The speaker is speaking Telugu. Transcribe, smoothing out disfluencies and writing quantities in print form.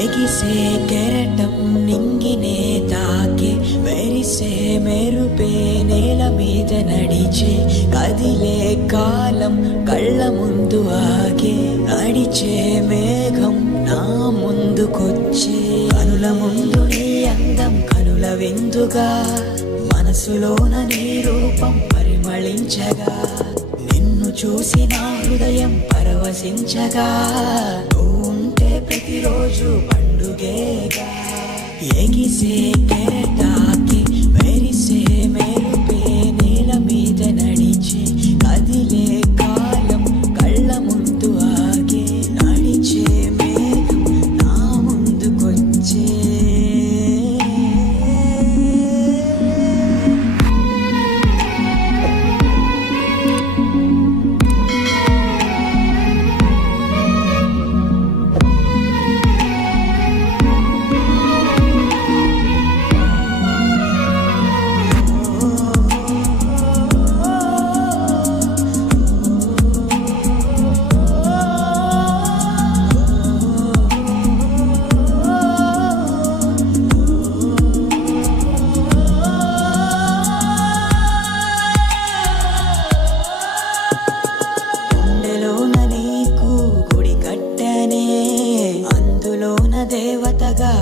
ఎగిసే కెరటం నింగినే తాకే మెరిసే మెరుపే నేల మీద నడిచే కదిలే కాలం కళ్ళ ముందు ఆగే నడిచే మేఘం నా ముందుకొచ్చే కనుల ముందు నీ అందం కనుల విందుగా మనసులోన నీ రూపం పరిమళించగా నిన్ను చూసి నా హృదయం పరవశించగా ప్రతిరోజు పండుగేగా ఎగిసే